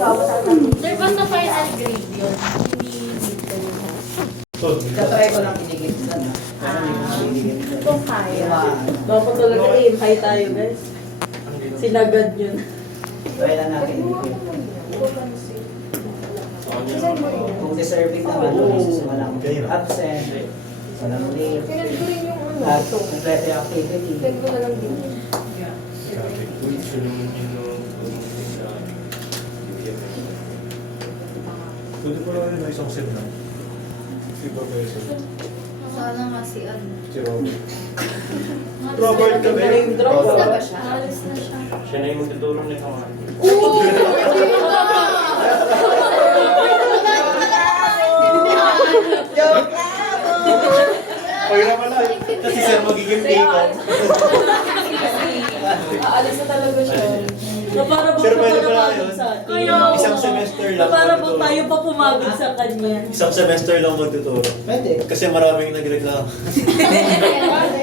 Sir, basta final grade yun. Hindi midterm na. Katry ko lang inigit sa na. Pero hindi ko maligit. Kung kaya. Dapat talaga high tayo guys. Sinagad yun. Try lang natin inigit. Kung deserving naman, walang absent, walang leave, at complete yung activity. Pwede ko lang rin isang set na. Iba ba yun? Sana nga si ano. Si Robert. Robert ka ba? Alis na ba siya? Alis na siya. Siya na yung magtuturo ni Kamari. Pag naman lang. Kasi sir, magiging take off. Aalis na talaga siya. Na para bang Sir, pwede pala pumapagod yun. sa atin. Kaya, Isang semester Na lang. para bang magtuturo. tayo pa pumagod sa kanya. Isang semester lang magtuturo. Pwede. Kasi maraming nagreklamo.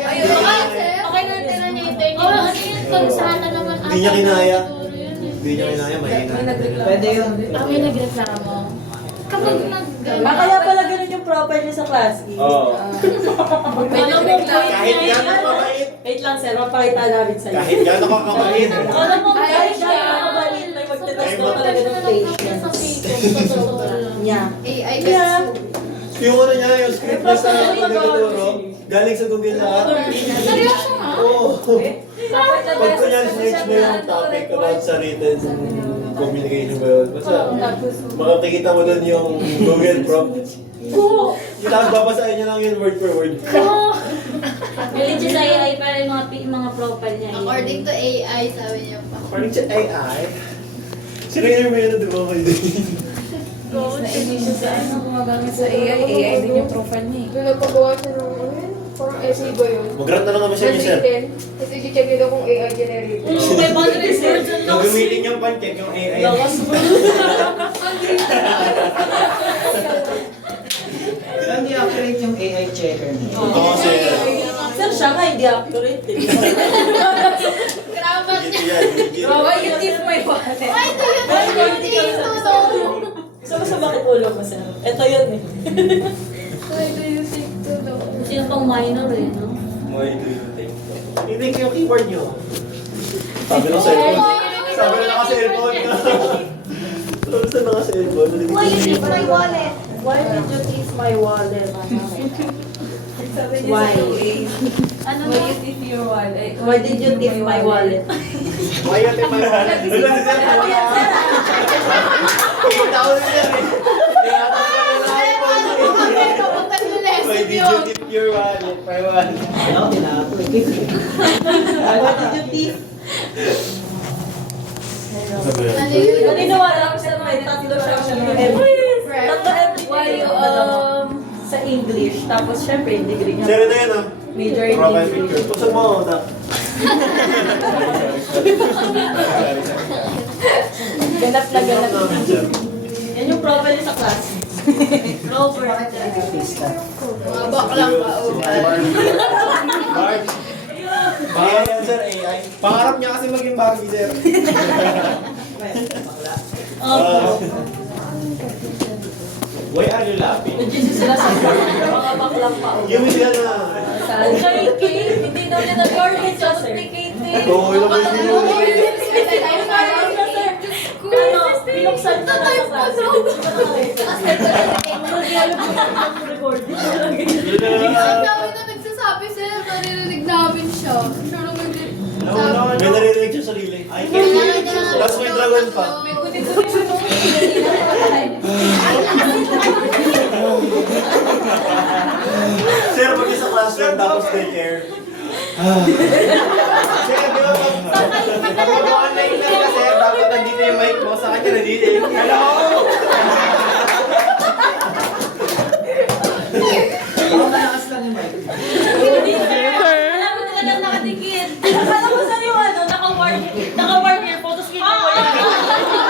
ayun. Okay na tira niya yung training. Oo, ano yun? Konsahan naman. Hindi niya kinaya. Siguro yun eh. Hindi niya kinaya, mahina. Pwede yun. May nagreklamo. Kapag Kaya pala ganun yung profile niya sa class E. Oo. Alam mo, Kahit gano'n kabait. Wait lang sir, mapakita namin sa'yo. Kahit gano'n ka kabait. Alam mo, Kaya kahit siya. gano'n kabait, may magtetest daw talaga ng patience. Niya. AI Yeah. Yung ano niya, yung script niya sa pagkakaturo, galing sa Google lahat. Seryoso nga? Oo. Pag kunyari search mo yung topic about sa written communication ba yun, basta makakikita mo doon yung Google prompt. Tapos babasahin niya lang yun word per word. Religious AI pa rin mga profile niya. According to AI, sabi niya pa. According to AI, sino yung may ano diba kayo din? Hindi siya sa ano, gumagamit sa AI. AI din yung profile niya eh. Doon nagpagawa siya ng ano yun? Parang essay ba yun? Mag-rant na lang kami sa inyo, sir. Handwritten. Tapos i-check nila kung AI generated. May mga research ang Gagamitin yung pancake, yung AI. lakas mo. Hindi accurate yung AI checker niya. Oo, sir. Sir, siya nga hindi accurate eh. Grabat Legit niya. yan, legit. Why you tip my wallet? Why do you think you know? Gusto mo sa bakit ulo ko, sir? Ito yun eh. Why do you think to know? Sino pang minor eh, no? Why do you think? Hindi ko yung keyboard nyo. Sabi ng cellphone. Sabi na naka-cellphone ka. Sabi sa naka-cellphone. Why you think my wallet? Why did you thief my wallet? Sabi niya Why? sa OA. Ano Why na? you tip your wallet? Why did you thief my wallet? Why you think my wallet? Wala na sir. Kita ko na yan eh. Why did you tip your wallet? My wallet. Ano, tinago eh. Why did you thief? Sabi yan. Ano yun? Naniniwala ko sir, may tatlo siyang tatlo Why you, sa English. Tapos syempre, yung degree niya. Sir, ito yan ah. Major in Profile English. picture. Pusog mo ako na. Ganap na ganap. namin, sir. Yan yung profile niya sa class. Robert. Artista. Mga baklang kauban. Mark. AI yan, sir, AI. Pangarap niya kasi maging Barbie, sir. Oh. Why are you laughing? Nandiyan sila sa mga baklang pa. Yung sila na. Hindi daw niya nag-order siya, sir. Oo, ilang ba yun? Ano, binuksan na lang sa class. Ang dami na nagsasabi sir, naririnig namin siya. Siya lang nag- May naririnig siya sarili. I can't. Tapos may dragon pa. May kuti-kuti siya nung Sir, pag isa class lang tapos daycare. Sir, di ba pag online na kasi dapat nandito yung mic mo, sa kanya nandito yung hello! Ako malakas lang yung mic. Alam mo talaga nakatikit. Alam mo saan yung ano, naka-warm earphone, tapos kita mo yan.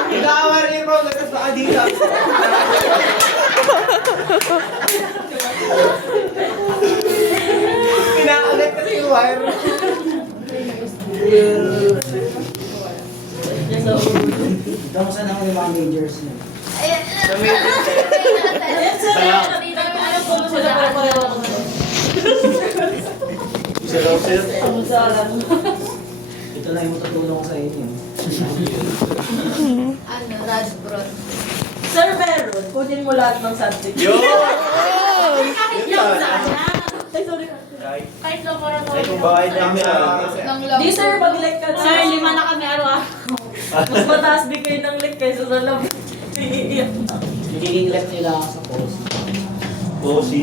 Ikaw, ni bro, nagkas baka dito. Pinakagat kasi yung wire. Yes, so, Kamusta naman yung mga majors niyo? Ayan. Yes, sir. Ano po sila pareho ako. Isa lang sir. Kamusalan. Ito na yung matutulong ko sa inyo. Ano, Radbron. Sir, meron. Kunin mo lahat ng subject. Yun! Kahit Yun lang lang. sana. Ay, sorry. Kahit lang parang Ay, kung bakit namin Nang lang. Di, sir, pag-like ka na. Sir, 5 na kami araw-araw. Mas mataas bigay ng like kaysa sa love. Magiging left nila ako sa post. Oo, si...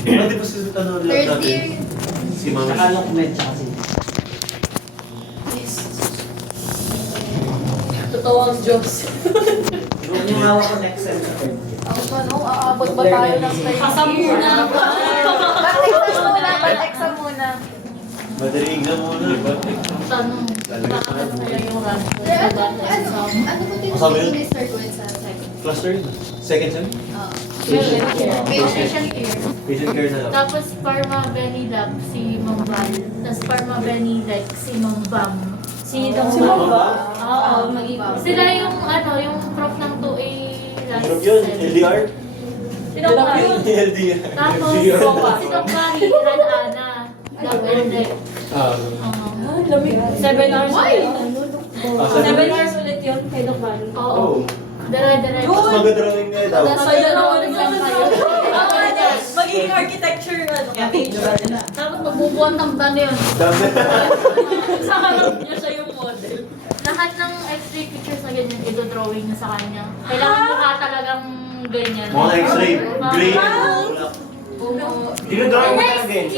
Ano di ba si ano lang Third natin? year. Si Mami. Saka nung comment siya kasi. Yes. Totoo ang jokes. Ano yung hawak ko next sem sa third year? Ako pa, no? Aabot ba tayo ng third Kasam year? muna. Exam muna. Madali exam muna. Tanong. Bakit kaya yung rush? Ano po Kasama yun? tinutulong ni Sir Gwen sa second? Cluster? Second sem? Patient care. Patient care. Patient care na lang. Tapos Parma Benilab si Ma'am Val. Tapos Parma Benilec si Ma'am Bam. Si Dong Si Ma'am Bam? Oo, sila yung ano, yung prof ng 2A last Hirap yun, sem. LDR? Si Dong Gary. LDR. Tapos LDR. si Dong Gary, Ran Ana, Dong Ende. Ay, lamig. 7 hours ulit. 7 7 hours ulit yun kay Dong Gary. Oo. Oo. Dere-dere. Yun. Mas magdrawing nga daw. Tapos Saya na dalawa ako lang ng tayo. Magiging architecture na. Kaya picture na. Tapos magbubuan ng ban yun. Dami. Sa harap niya siya yung model. Lahat ng X-ray pictures na ganyan, ito-drawing na sa kanya. Kailangan mukha talagang ganyan. Mga X-ray. Green. Dinodrawing mo talaga yun.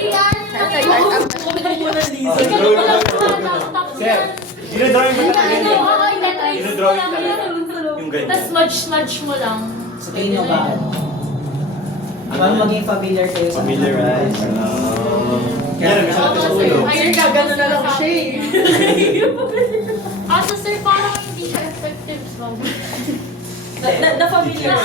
Sir, dinodrawing mo talaga yun. Dinodrawing talaga. Yung ganyan. Tapos smudge mo lang. Sa tingin nyo ba? Paano maging familiar kayo sa Familiarize. Kaya naman sa Oo, ulo. Ayun, gagano na lang siya eh. Kaso sir, parang hindi siya effective. So. Na-familiar.